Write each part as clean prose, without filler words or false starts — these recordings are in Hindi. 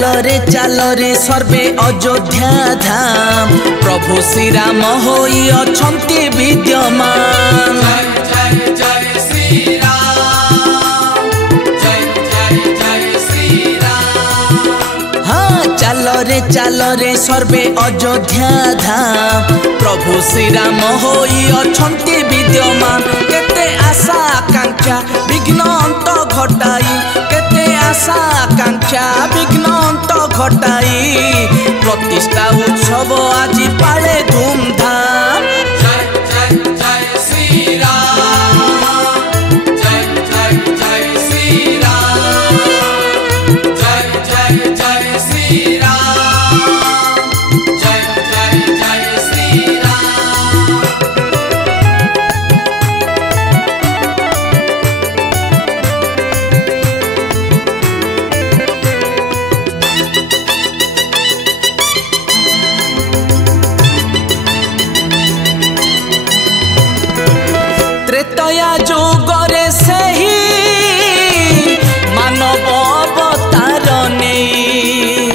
चाल रे सर्वे अयोध्या धाम प्रभु श्री राम होई अछंती विद्यमान। जय जय श्री राम, जय जय जय श्री राम। हाँ चाल रे सर्वे अयोध्या धाम प्रभु श्री राम होई अछंती विद्यमान। केते आशा आकांक्षा विघ्न अंत घटाई, केते आशा आकांक्षा विघ्न अंत घटाई प्रतिष्ठा उत्सव आज पाले धूमधाम। जय जय जय श्री राम, जय जय जय श्री राम, जय जय जय श्री राम, जय जय जय श्री राम। त्रेतया जुगरे सही मानव अवतार नहीं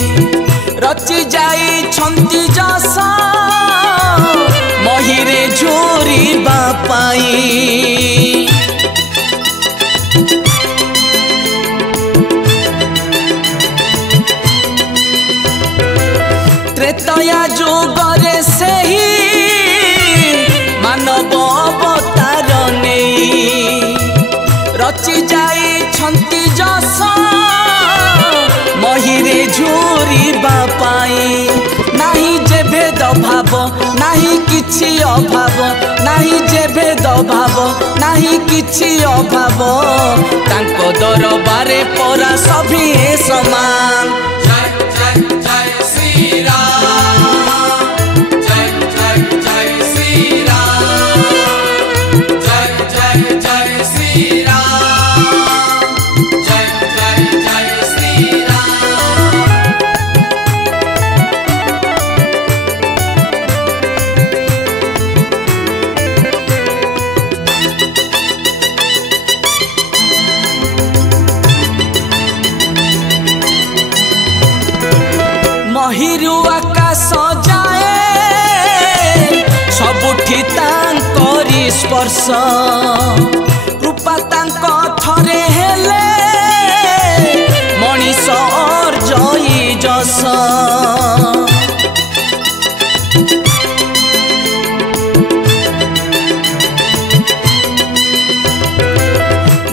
रचि जाई छंती जस महिरे झोरी बापाई। त्रेतया जुगरे सही मानव अवतार रचि जाई छंती जस महिरे झोरी बापाई। नाही जे भेद भाव नाही किछि अभाव, नाही जे भेद भाव नाही किछि अभाव तांको दरबारे परा सभी समान। जय जय जय श्री राम, जय जय जय श्री राम, जय जय जय श्री राम, जय जय जय श्री राम। महिरु आकाश जाए सबुठी तांकरी स्पर्श कृपा तांक थरे हेले मनीष अर्जई जस।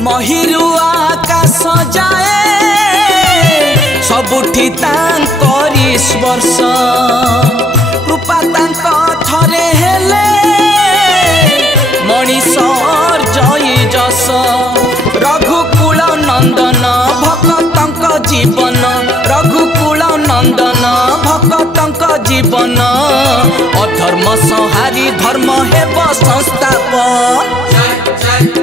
महिरु आकाश जाए सबुठी तांकरी स्पर्श कृपा तांक थरे हेले मनीष अर्जई जस। रघुकुल नंदन भक्तंक जीवन, रघुकुल नंदन भक्तंक जीवन अधर्म संहारी धर्म हेब संस्थापन। जय जय